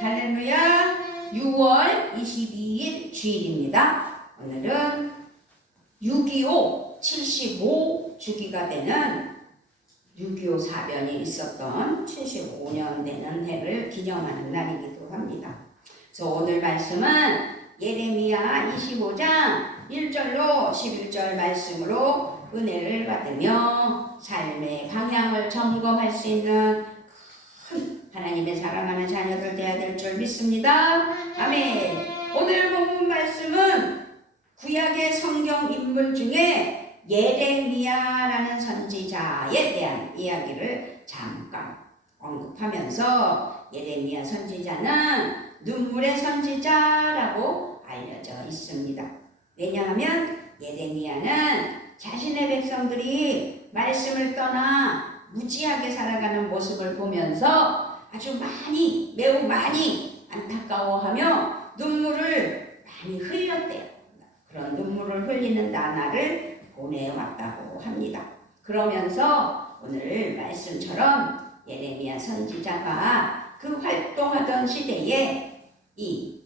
할렐루야. 6월 22일 주일입니다. 오늘은 6.25 75주기가 되는 6.25 사변이 있었던 75년 되는 해를 기념하는 날이기도 합니다. 그래서 오늘 말씀은 예레미야 25장 1절로 11절 말씀으로 은혜를 받으며 삶의 방향을 점검할 수 있는 하나님의 사랑하는 자녀들 되어야 될 줄 믿습니다. 아멘. 오늘 본문 말씀은 구약의 성경 인물 중에 예레미야라는 선지자에 대한 이야기를 잠깐 언급하면서 예레미야 선지자는 눈물의 선지자라고 알려져 있습니다. 왜냐하면 예레미야는 자신의 백성들이 말씀을 떠나 무지하게 살아가는 모습을 보면서 아주 매우 많이 안타까워하며 눈물을 많이 흘렸대요. 그런 눈물을 흘리는 나날을 보내왔다고 합니다. 그러면서 오늘 말씀처럼 예레미야 선지자가 그 활동하던 시대에 이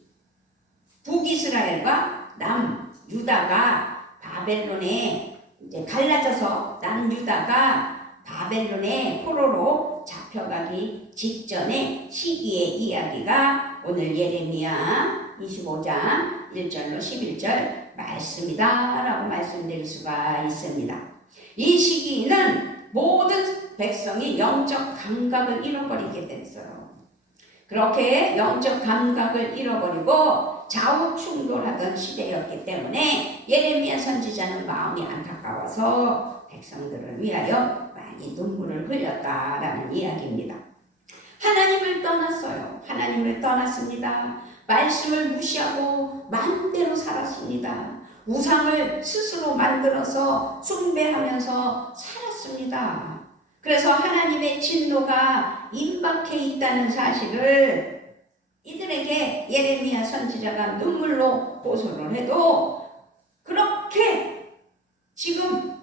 북이스라엘과 남유다가 바벨론에 이제 갈라져서 남유다가 바벨론의 포로로 잡혀가기 직전의 시기의 이야기가 오늘 예레미야 25장 1절로 11절 말씀이다 라고 말씀드릴 수가 있습니다. 이 시기는 모든 백성이 영적 감각을 잃어버리게 됐어요. 그렇게 영적 감각을 잃어버리고 좌우 충돌하던 시대였기 때문에 예레미야 선지자는 마음이 안타까워서 백성들을 위하여 많이 눈물을 흘렸다라는 이야기입니다. 하나님을 떠났어요. 하나님을 떠났습니다. 말씀을 무시하고 마음대로 살았습니다. 우상을 스스로 만들어서 숭배하면서 살았습니다. 그래서 하나님의 진노가 임박해 있다는 사실을 이들에게 예레미야 선지자가 눈물로 호소를 해도 그렇게 지금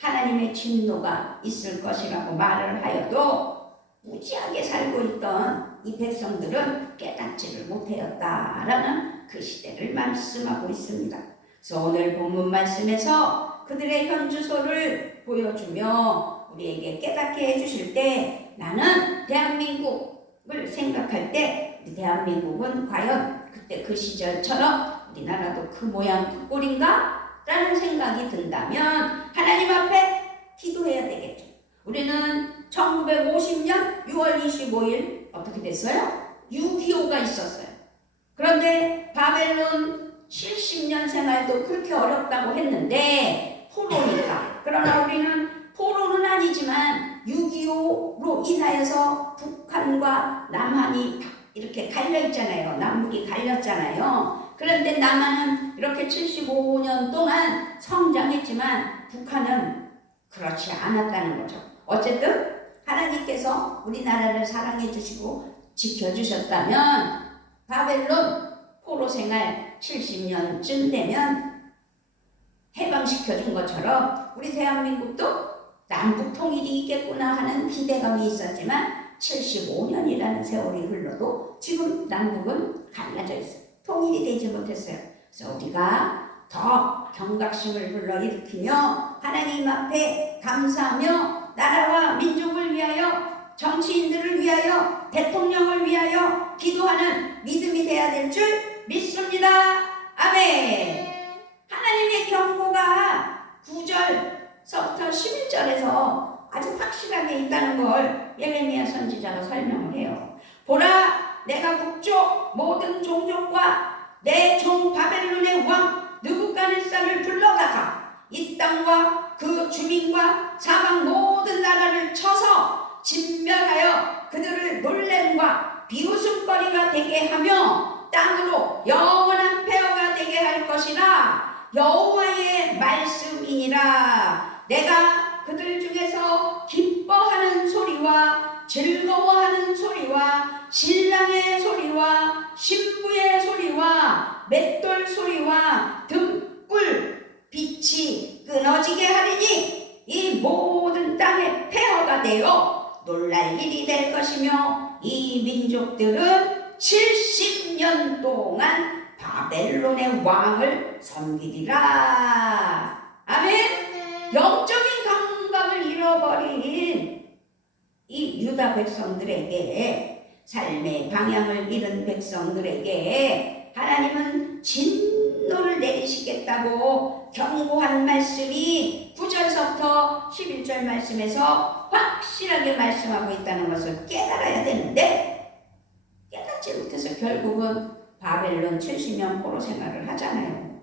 하나님의 진노가 있을 것이라고 말을 하여도 무지하게 살고 있던 이 백성들은 깨닫지를 못하였다라는 그 시대를 말씀하고 있습니다. 그래서 오늘 본문 말씀에서 그들의 현주소를 보여주며 우리에게 깨닫게 해주실 때 나는 대한민국을 생각할 때 우리 대한민국은 과연 그때 그 시절처럼 우리나라도 그 모양 그 꼴인가? 라는 생각이 든다면 하나님 앞에 기도해야 되겠죠. 우리는 1950년 6월 25일 어떻게 됐어요? 6.25가 있었어요. 그런데 바벨론 70년 생활도 그렇게 어렵다고 했는데 포로니까. 그러나 우리는 포로는 아니지만 6.25로 인하여서 북한과 남한이 이렇게 갈려 있잖아요. 남북이 갈렸잖아요. 그런데 남한은 이렇게 75년 동안 성장했지만 북한은 그렇지 않았다는 거죠. 어쨌든 하나님께서 우리나라를 사랑해 주시고 지켜주셨다면 바벨론 포로 생활 70년쯤 되면 해방시켜준 것처럼 우리 대한민국도 남북 통일이 있겠구나 하는 기대감이 있었지만 75년이라는 세월이 흘러도 지금 남북은 갈라져 있어요. 통일이 되지 못했어요. 그래서 우리가 더 경각심을 불러일으키며 하나님 앞에 감사하며 나라와 민족을 위하여 정치인들을 위하여 대통령을 위하여 기도하는 믿음이 되어야 될 줄 믿습니다. 아멘. 하나님의 경고가 9절서부터 11절에서 아주 확실하게 있다는 걸 예레미야 선지자가 설명을 해요. 보라 내가 북쪽 모든 종족과 내 종 바벨론의 왕 느부갓네살을 불러다가 이 땅과 그 주민과 사방 모든 나라를 쳐서 진멸하여 그들을 놀램과 비웃음거리가 되게 하며 땅으로 영원한 폐허가 되게 할 것이라 여호와의 말씀이니라. 내가 그들 중에서 기뻐하는 소리와 즐거워하는 소리와 신랑의 소리와 신부의 소리와 맷돌 소리와 등불 빛이 끊어지게 하리니 이 모든 땅에 폐허가 되어 놀랄 일이 될 것이며 이 민족들은 70년 동안 바벨론의 왕을 섬기리라. 아멘. 영적인 감각을 잃어버린 이 유다 백성들에게, 삶의 방향을 잃은 백성들에게 하나님은 진노를 내리시겠다고 경고한 말씀이 9절서부터 11절 말씀에서 확실하게 말씀하고 있다는 것을 깨달아야 되는데, 깨닫지 못해서 결국은 바벨론 70년 포로 생활을 하잖아요.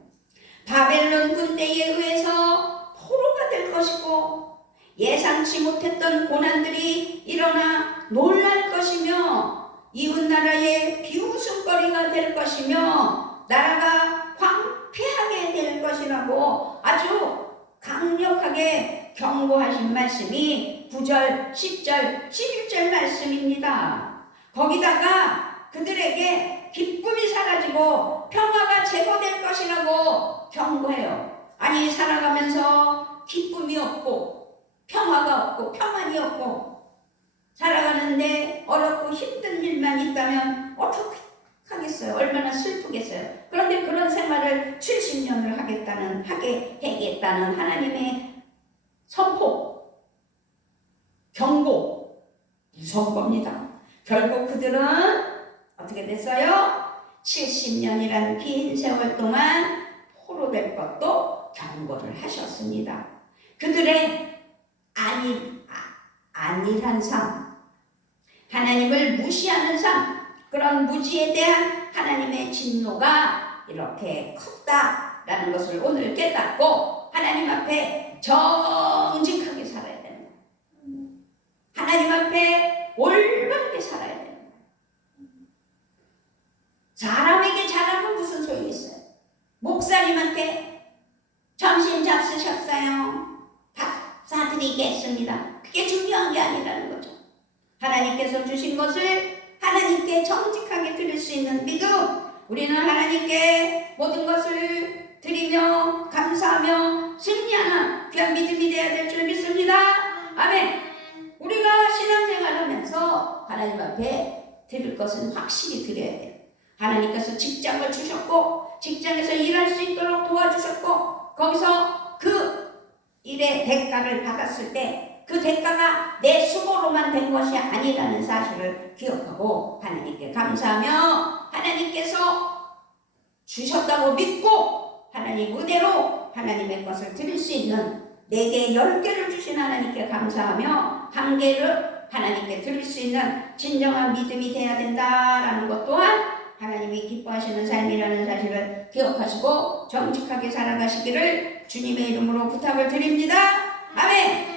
바벨론 군대에 의해서 포로가 될 것이고, 예상치 못했던 고난들이 일어나 놀랄 것이며, 이웃나라의 비웃음거리가 될 것이며, 나라가 황폐하게 될 것이라고 아주 강력하게 경고하신 말씀이 9절, 10절, 11절 말씀입니다. 거기다가 그들에게 기쁨이 사라지고 평화가 제거될 것이라고 경고해요. 아니, 살아가면서 기쁨이 없고 평화가 없고 평안이 없고 살아가는데 어렵고 힘든 일만 있다면 어떻게 하겠어요? 얼마나 슬프겠어요? 그런데 그런 생활을 70년을 하게 해겠다는 하나님의 선포, 경고, 무서운 겁니다. 결국 그들은 어떻게 됐어요? 70년이라는 긴 세월 동안 포로될 것도 경고를 하셨습니다. 그들의 안일한 삶, 하나님을 무시하는 삶, 그런 무지에 대한 하나님의 진노가 이렇게 컸다라는 것을 오늘 깨닫고 하나님 앞에 정직하게 살아야 됩니다. 하나님 앞에 올바르게 살아야 됩니다. 사람에게 잘하면 무슨 소용이 있어요? 목사님한테 점심 잡수셨어요? 밥 사드리겠습니다. 그게 중요한 게 아니라는 거죠. 하나님께서 주신 것을 하나님께 정직하게 드릴 수 있는 믿음, 우리는 하나님께 모든 것을 드리며 감사하며 승리하는 귀한 믿음이 되어야 될 줄 믿습니다. 아멘. 우리가 신앙생활하면서 하나님 앞에 드릴 것은 확실히 드려야 돼요. 하나님께서 직장을 주셨고 직장에서 일할 수 있도록 도와주셨고, 거기서 그 일의 대가를 받았을 때 그 대가가 내 수고로만 된 것이 아니라는 사실을 기억하고 하나님께 감사하며 하나님께서 주셨다고 믿고 하나님 은혜로 하나님의 것을 드릴 수 있는 4개, 10개를 주신 하나님께 감사하며 1개를 하나님께 드릴 수 있는 진정한 믿음이 되어야 된다라는 것 또한 하나님이 기뻐하시는 삶이라는 사실을 기억하시고 정직하게 살아가시기를 주님의 이름으로 부탁을 드립니다. 아멘.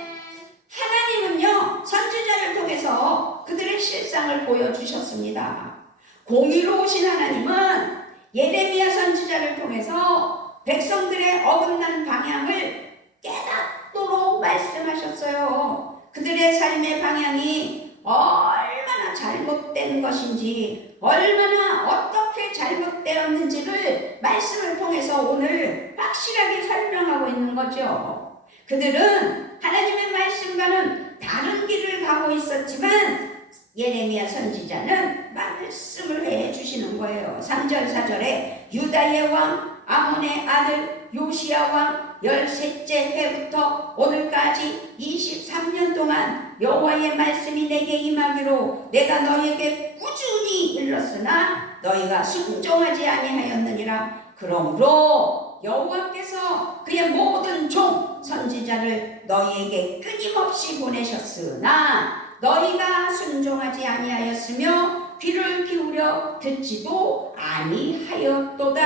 하나님은요, 선지자를 통해서 그들의 실상을 보여주셨습니다. 공의로우신 하나님은 예레미야 선지자를 통해서 백성들의 어긋난 방향을 깨닫도록 말씀하셨어요. 그들의 삶의 방향이 얼마나 잘못된 것인지, 얼마나 어떻게 잘못되었는지를 말씀을 통해서 오늘 확실하게 설명하고 있는 거죠. 그들은 하나님의 말씀과는 다른 길을 가고 있었지만 예레미야 선지자는 말씀을 해주시는 거예요. 3절 4절에 유다의 왕 아몬의 아들 요시야 왕 13째 해부터 오늘까지 23년 동안 여호와의 말씀이 내게 임하기로 내가 너희에게 꾸준히 일렀으나 너희가 순종하지 아니하였느니라. 그러므로 여호와께서 그의 모든 종 선지자를 너희에게 끊임없이 보내셨으나 너희가 순종하지 아니하였으며 귀를 기울여 듣지도 아니하였도다.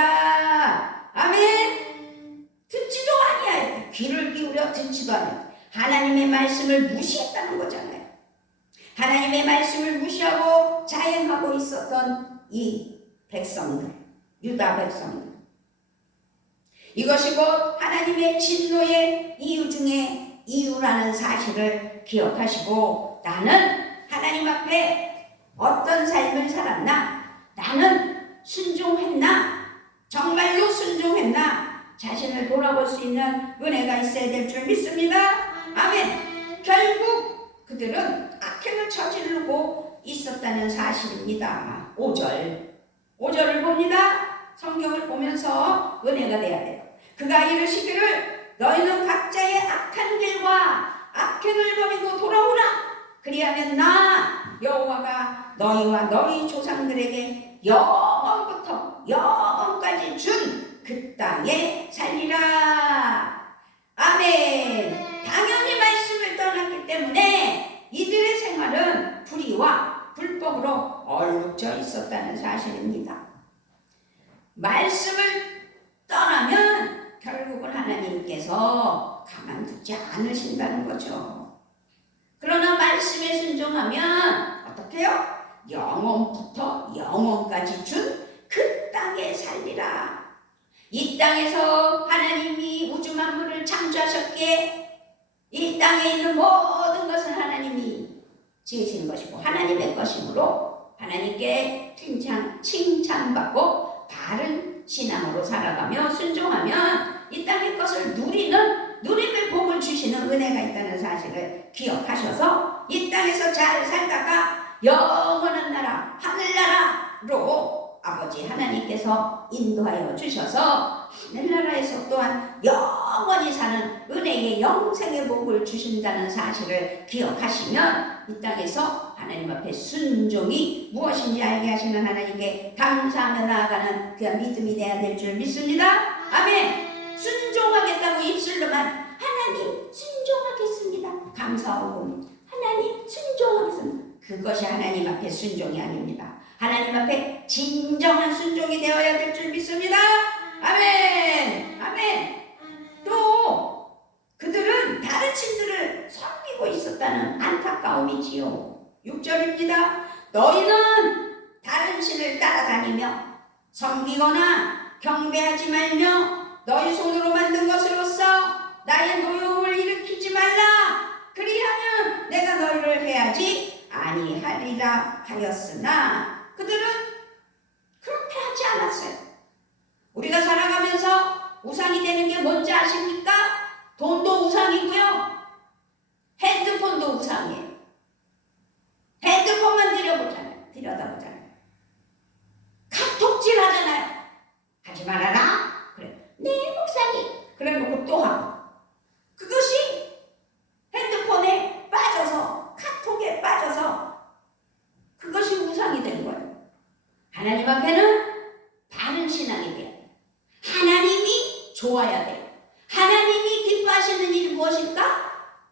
아멘. 듣지도 아니하였다. 귀를 기울여 듣지도 아니하였다. 하나님의 말씀을 무시했다는 거잖아요. 하나님의 말씀을 무시하고 자행하고 있었던 이 백성들, 유다 백성들, 이것이 곧 하나님의 진노의 이유 중에 이유라는 사실을 기억하시고, 나는 하나님 앞에 어떤 삶을 살았나? 나는 순종했나? 정말로 순종했나? 자신을 돌아볼 수 있는 은혜가 있어야 될 줄 믿습니다. 아멘. 결국 그들은 악행을 저지르고 있었다는 사실입니다. 5절을 봅니다. 성경을 보면서 은혜가 돼야 돼요. 그가 이르시기를 너희는 각자의 악한 길과 악행을 버리고 돌아오라. 그리하면 나 여호와가 너희와 너희 조상들에게 영원부터 영원까지 준 그 땅에 살리라. 아멘. 당연히 말씀을 떠났기 때문에 이들의 생활은 불의와 불법으로 얼룩져 있었다는 사실입니다. 말씀을 떠나면 결국은 하나님께서 가만두지 않으신다는 거죠. 그러나 말씀에 순종하면 어떻게 해요? 영원부터 영원까지 준 그 땅에 살리라. 이 땅에서 하나님이 우주 만물을 창조하셨기에 이 땅에 있는 모든 것은 하나님이 지으신 것이고 하나님의 것이므로 하나님께 칭찬받고 바른 신앙으로 살아가며 순종하면 이 땅의 것을 누림의 복을 주시는 은혜가 있다는 사실을 기억하셔서 이 땅에서 잘 살다가 영원한 나라 하늘나라로 아버지 하나님께서 인도하여 주셔서 하늘나라에서 또한 영원히 사는 은혜의 영생의 복을 주신다는 사실을 기억하시면 이 땅에서 하나님 앞에 순종이 무엇인지 알게 하시는 하나님께 감사하며 나아가는 그 믿음이 되어야 될 줄 믿습니다. 아멘. 순종하겠다고 입술로만 하나님 순종하겠습니다. 감사하고 하나님 순종하겠습니다. 그것이 하나님 앞에 순종이 아닙니다. 하나님 앞에 진정한 순종이 되어야 될 줄 믿습니다. 아멘. 아멘. 또 그들은 다른 신들을 섬기고 있었다는 안타까움이지요. 6절입니다. 너희는 다른 신을 따라다니며 섬기거나 경배하지 말며 너희 손으로 만든 것으로서 나의 노여움을 일으키지 말라. 그리하면 내가 너희를 해하지 아니하리라 하였으나 그들은 그렇게 하지 않았어요. 우리가 살아가면서 우상이 되는 게 뭔지 아십니까? 돈도 우상이고요. 핸드폰도 우상이에요. 핸드폰만 들여다보잖아요. 카톡질 하잖아요. 하지 말아라. 그래. 네, 목사님. 그래 놓고 또 하고. 그것이 핸드폰에 빠져서 카톡에 빠져서 그것이 우상이 된 거예요. 하나님 앞에는 바른 신앙이 돼요. 하나님이 좋아야 돼요. 하나님이 기뻐하시는 일이 무엇일까?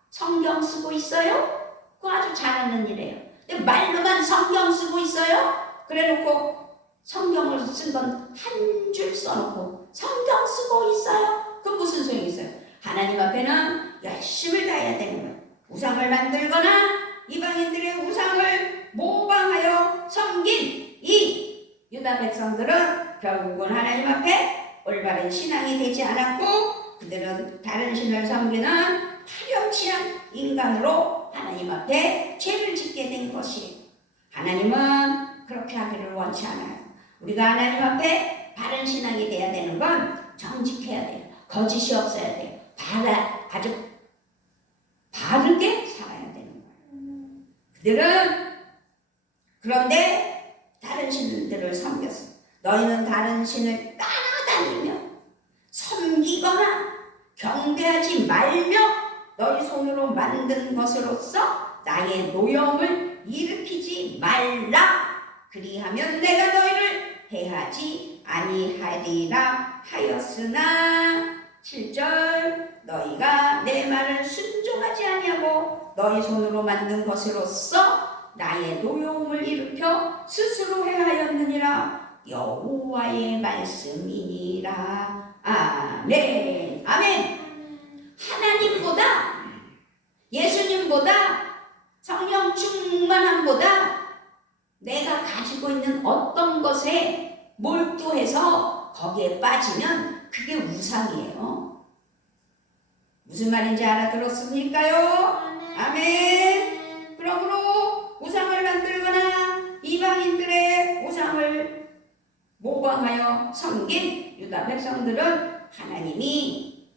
성경 쓰고 있어요? 그거 아주 잘하는 일이에요. 근데 말로만 성경 쓰고 있어요? 그래 놓고 성경을 쓴 건 한 줄 써놓고 성경 쓰고 있어요? 그건 무슨 소용이 있어요? 하나님 앞에는 열심을 다해야 되는 거예요. 우상을 만들거나 이방인들의 우상을 모방하여 섬긴 이 유다 백성들은 결국은 하나님 앞에 올바른 신앙이 되지 않았고 그들은 다른 신을 섬기는 파렴치한 인간으로 하나님 앞에 죄를 짓게 된 것이에요. 하나님은 그렇게 하기를 원치 않아요. 우리가 하나님 앞에 바른 신앙이 돼야 되는 건 정직해야 돼요. 거짓이 없어야 돼요. 아주 바르게 살아야 되는 거예요. 그들은 그런데 다른 신들을 섬겼어요. 너희는 다른 신을 따라다니며 섬기거나 경배하지 말며 너희 손으로 만든 것으로서 나의 노여움을 일으키지 말라. 그리하면 내가 너희를 해하지 아니하리라 하였으나 7절 너희가 내 말을 순종하지 아니하고 너희 손으로 만든 것으로서 나의 노여움을 일으켜 스스로 해하였느니라 여호와의 말씀이니라. 아멘. 아멘. 하나님보다 예수님보다 성령 충만함보다 내가 가지고 있는 어떤 것에 몰두해서 거기에 빠지면 그게 우상이에요. 무슨 말인지 알아들었습니까요? 아멘. 그러므로 우상을 만들거나 이방인들의 우상을 모방하여 섬긴 유다 백성들은 하나님이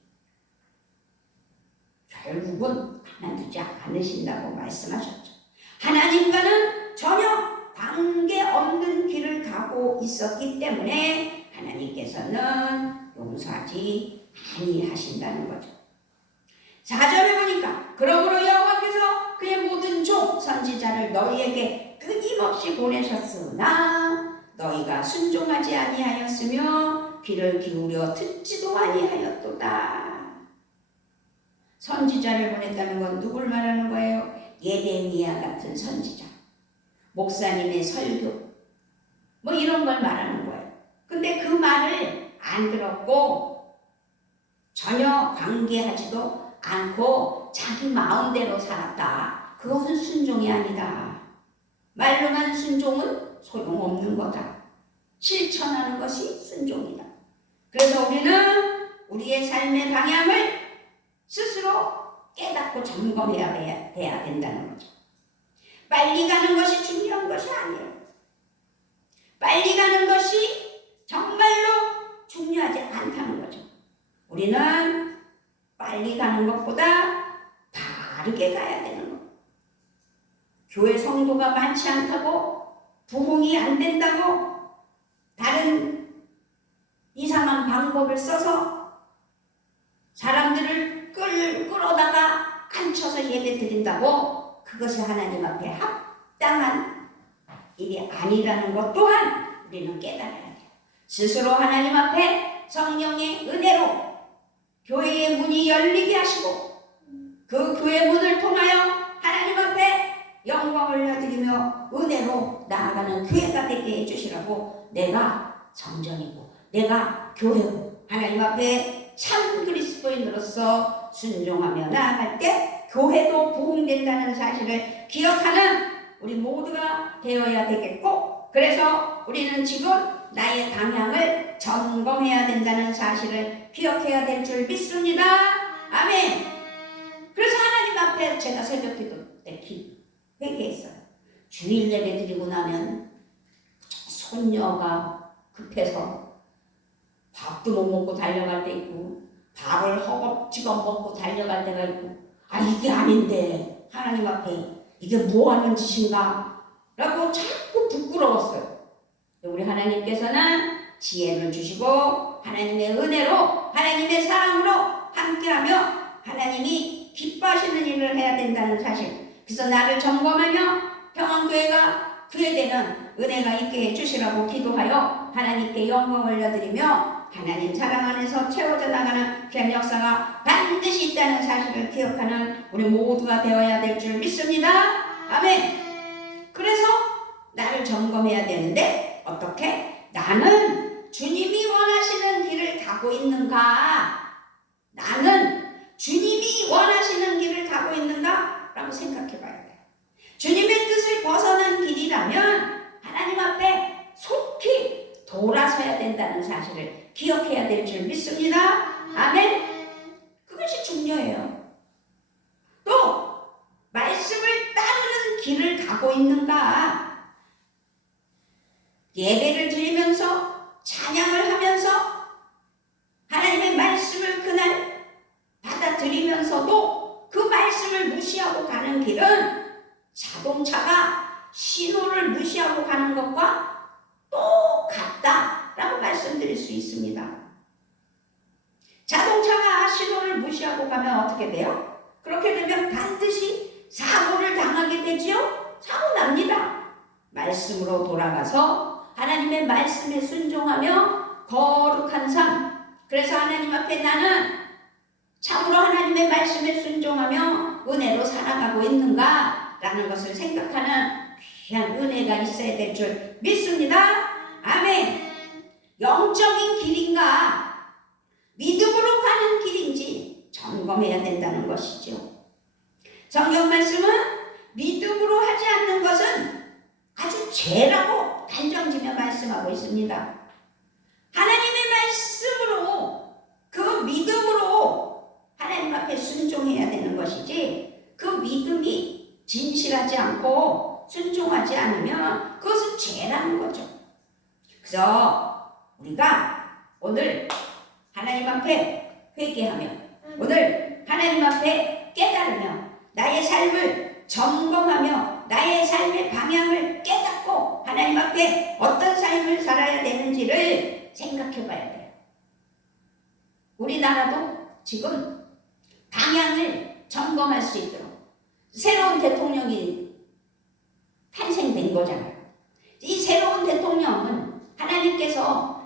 결국은 가만두지 않으신다고 말씀하셨죠. 하나님과는 전혀 관계없는 길을 가고 있었기 때문에 하나님께서는 용서하지 아니하신다는 거죠. 4절에 보니까 그러므로 여호와께서 그의 모든 종 선지자를 너희에게 끊임없이 보내셨으나 너희가 순종하지 아니하였으며 귀를 기울여 듣지도 아니하였도다. 선지자를 보냈다는 건 누굴 말하는 거예요? 예레미야 같은 선지자, 목사님의 설교, 뭐 이런 걸 말하는 거예요. 근데 그 말을 안 들었고 전혀 관계하지도 않고 자기 마음대로 살았다. 그것은 순종이 아니다. 말로만 순종은 소용없는 거다. 실천하는 것이 순종이다. 그래서 우리는 우리의 삶의 방향을 스스로 깨닫고 점검해야 돼야 된다는 거죠. 빨리 가는 것이 중요한 것이 아니에요. 빨리 가는 것이 정말로 중요하지 않다는 거죠. 우리는 빨리 가는 것보다 바르게 가야 되는 거. 교회 성도가 많지 않다고 부흥이 안 된다고 다른 이상한 방법을 써서 사람들을 끌어다가 앉혀서 예배 드린다고 그것이 하나님 앞에 합당한 일이 아니라는 것 또한 우리는 깨달아야 돼요. 스스로 하나님 앞에 성령의 은혜로 교회의 문이 열리게 하시고 그 교회 문을 통하여 하나님 앞에 영광을 올려드리며 은혜로 나아가는 교회가 되게 해주시라고 내가 성전이고 내가 교회고 하나님 앞에 참 그리스도인으로서 순종하며 나아갈 때 교회도 부흥된다는 사실을 기억하는 우리 모두가 되어야 되겠고, 그래서 우리는 지금 나의 방향을 점검해야 된다는 사실을 기억해야 될 줄 믿습니다. 아멘. 그래서 하나님 앞에 제가 새벽 기도 때 회개했어요. 주일 예배 드리고 나면 손녀가 급해서 밥도 못 먹고 달려갈 때 있고 밥을 허겁지겁 먹고 달려갈 때가 있고, 아 이게 아닌데 하나님 앞에 이게 뭐하는 짓인가 라고 자꾸 부끄러웠어요. 우리 하나님께서는 지혜를 주시고 하나님의 은혜로 하나님의 사랑으로 함께하며 하나님이 기뻐하시는 일을 해야 된다는 사실, 그래서 나를 점검하며 평안교회가 교회되는 은혜가 있게 해주시라고 기도하여 하나님께 영광 올려드리며 하나님 사랑 안에서 채워져 나가는 귀한 역사가 반드시 있다는 사실을 기억하는 우리 모두가 되어야 될 줄 믿습니다. 아멘. 그래서 나를 점검해야 되는데 어떻게? 나는 주님이 원하시는 길을 가고 있는가? 나는 주님이 원하시는 길을 가고 있는가? 라고 생각해 봐야 돼요. 주님의 뜻을 벗어난 길이라면 하나님 앞에 속히 돌아서야 된다는 사실을 기억해야 될 줄 믿습니다. 아멘. 그것이 중요해요. 또 말씀을 따르는 길을 가고 있는가? 예배를 드리면서 찬양을 하면서 하나님의 말씀을 그날 받아들이면서도 그 말씀을 무시하고 가는 길은 자동차가 신호를 무시하고 가는 것과 똑같다라고 말씀드릴 수 있습니다. 자동차가 신호를 무시하고 가면 어떻게 돼요? 그렇게 되면 반드시 사고를 당하게 되지요? 사고 납니다. 말씀으로 돌아가서 하나님의 말씀에 순종하며 거룩한 삶, 그래서 하나님 앞에 나는 참으로 하나님의 말씀에 순종하며 은혜로 살아가고 있는가? 라는 것을 생각하는 귀한 은혜가 있어야 될 줄 믿습니다. 아멘. 영적인 길인가? 믿음으로 가는 길인지 점검해야 된다는 것이죠. 성경 말씀은 믿음으로 하지 않는 것은 아주 죄라고 단정지며 말씀하고 있습니다. 하나님의 말씀으로 그 믿음으로 하나님 앞에 순종해야 되는 것이지, 그 믿음이 진실하지 않고 순종하지 않으면 그것은 죄라는 거죠. 그래서 우리가 오늘 하나님 앞에 회개하며 오늘 하나님 앞에 깨달으며 나의 삶을 점검하며 나의 삶의 방향을 깨닫고 하나님 앞에 어떤 삶을 살아야 되는지를 생각해 봐야 돼요. 우리나라도 지금 방향을 점검할 수 있도록 새로운 대통령이 탄생된 거잖아요. 이 새로운 대통령은 하나님께서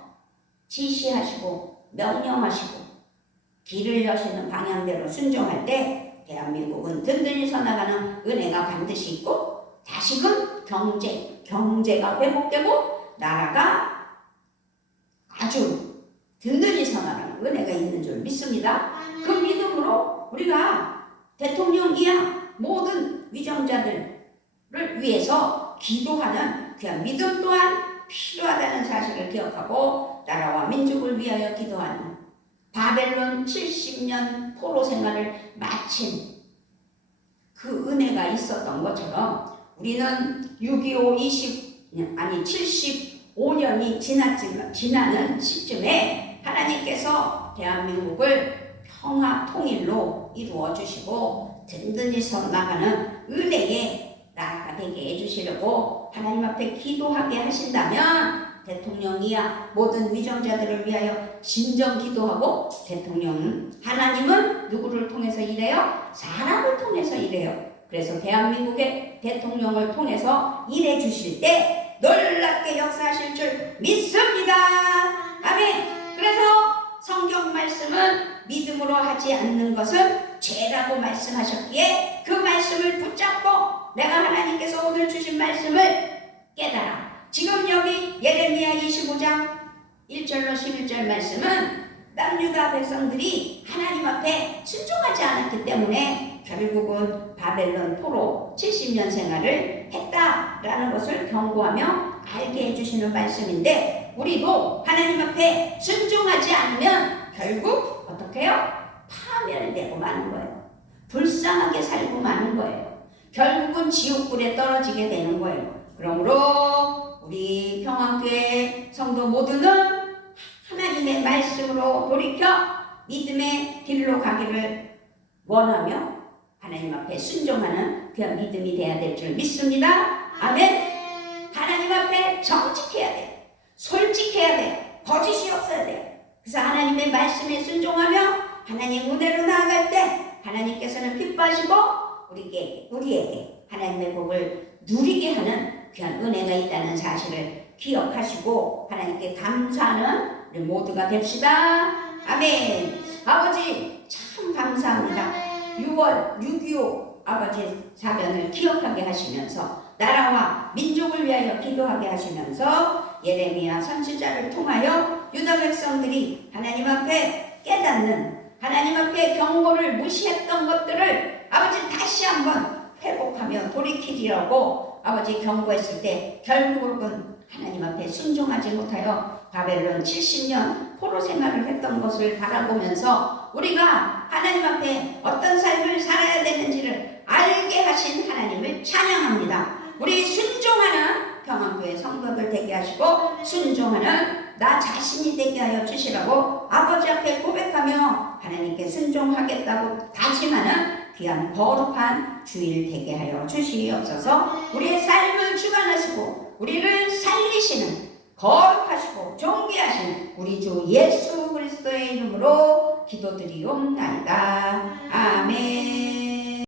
지시하시고 명령하시고 길을 여시는 방향대로 순종할 때 대한민국은 든든히 서나가는 은혜가 반드시 있고 다시금 경제가 회복되고 나라가 아주 든든히 서나가는 은혜가 있는 줄 믿습니다. 그 믿음으로 우리가 대통령이야 모든 위정자들을 위해서 기도하는 그 믿음 또한 필요하다는 사실을 기억하고 나라와 민족을 위하여 기도하는 바벨론 70년 포로 생활을 마친 그 은혜가 있었던 것처럼 우리는 6.25 75년이 지나는 시점에 하나님께서 대한민국을 평화 통일로 이루어 주시고 든든히 서나가는 은혜의 나라가 되게 해주시려고 하나님 앞에 기도하게 하신다면 대통령이야 모든 위정자들을 위하여 진정 기도하고 하나님은 누구를 통해서 일해요? 사람을 통해서 일해요. 그래서 대한민국의 대통령을 통해서 일해 주실 때 놀랍게 역사하실 줄 믿습니다. 아멘. 그래서 성경 말씀은 믿음으로 하지 않는 것은 죄라고 말씀하셨기에 그 말씀을 붙잡고 내가 하나님께서 오늘 주신 말씀을 깨달아. 지금 여기 예레미야 25장 1절로 11절 말씀은 남유다 백성들이 하나님 앞에 순종하지 않았기 때문에 결국은 바벨론 포로 70년 생활을 했다라는 것을 경고하며 알게 해주시는 말씀인데 우리도 하나님 앞에 순종하지 않으면 결국 어떻게 해요? 파멸되고 마는 거예요. 불쌍하게 살고 마는 거예요. 결국은 지옥불에 떨어지게 되는 거예요. 그러므로 우리 평안교회 성도 모두는 하나님의 말씀으로 돌이켜 믿음의 길로 가기를 원하며 하나님 앞에 순종하는 그 믿음이 되어야 될 줄 믿습니다. 아멘. 하나님 앞에 정직해야 돼. 솔직해야 돼. 거짓이 없어야 돼. 그래서 하나님의 말씀에 순종하며 하나님 은혜로 나아갈 때 하나님께서는 기뻐하시고 우리에게 하나님의 복을 누리게 하는 귀한 은혜가 있다는 사실을 기억하시고 하나님께 감사하는 우리 모두가 됩시다. 아멘. 아버지 참 감사합니다. 6.25 아버지 사변을 기억하게 하시면서 나라와 민족을 위하여 기도하게 하시면서 예레미야 선지자를 통하여 유다 백성들이 하나님 앞에 깨닫는 하나님 앞에 경고를 무시했던 것들을 아버지 다시 한번 회복하며 돌이키리라고 아버지 경고했을 때 결국은 하나님 앞에 순종하지 못하여 바벨론 70년 포로 생활을 했던 것을 바라보면서 우리가 하나님 앞에 어떤 삶을 살아야 되는지를 알게 하신 하나님을 찬양합니다. 우리 순종하는 평안교회 성도들 되게 하시고 순종하는 나 자신이 되게 하여 주시라고 아버지 앞에 고백하며 하나님께 순종하겠다고 다짐하는 귀한 거룩한 주일 되게 하여 주시옵소서. 우리의 삶을 주관하시고 우리를 살리시는 거룩하시고 존귀하신 우리 주 예수 그리스도의 이름으로 기도드리옵나이다. 아멘.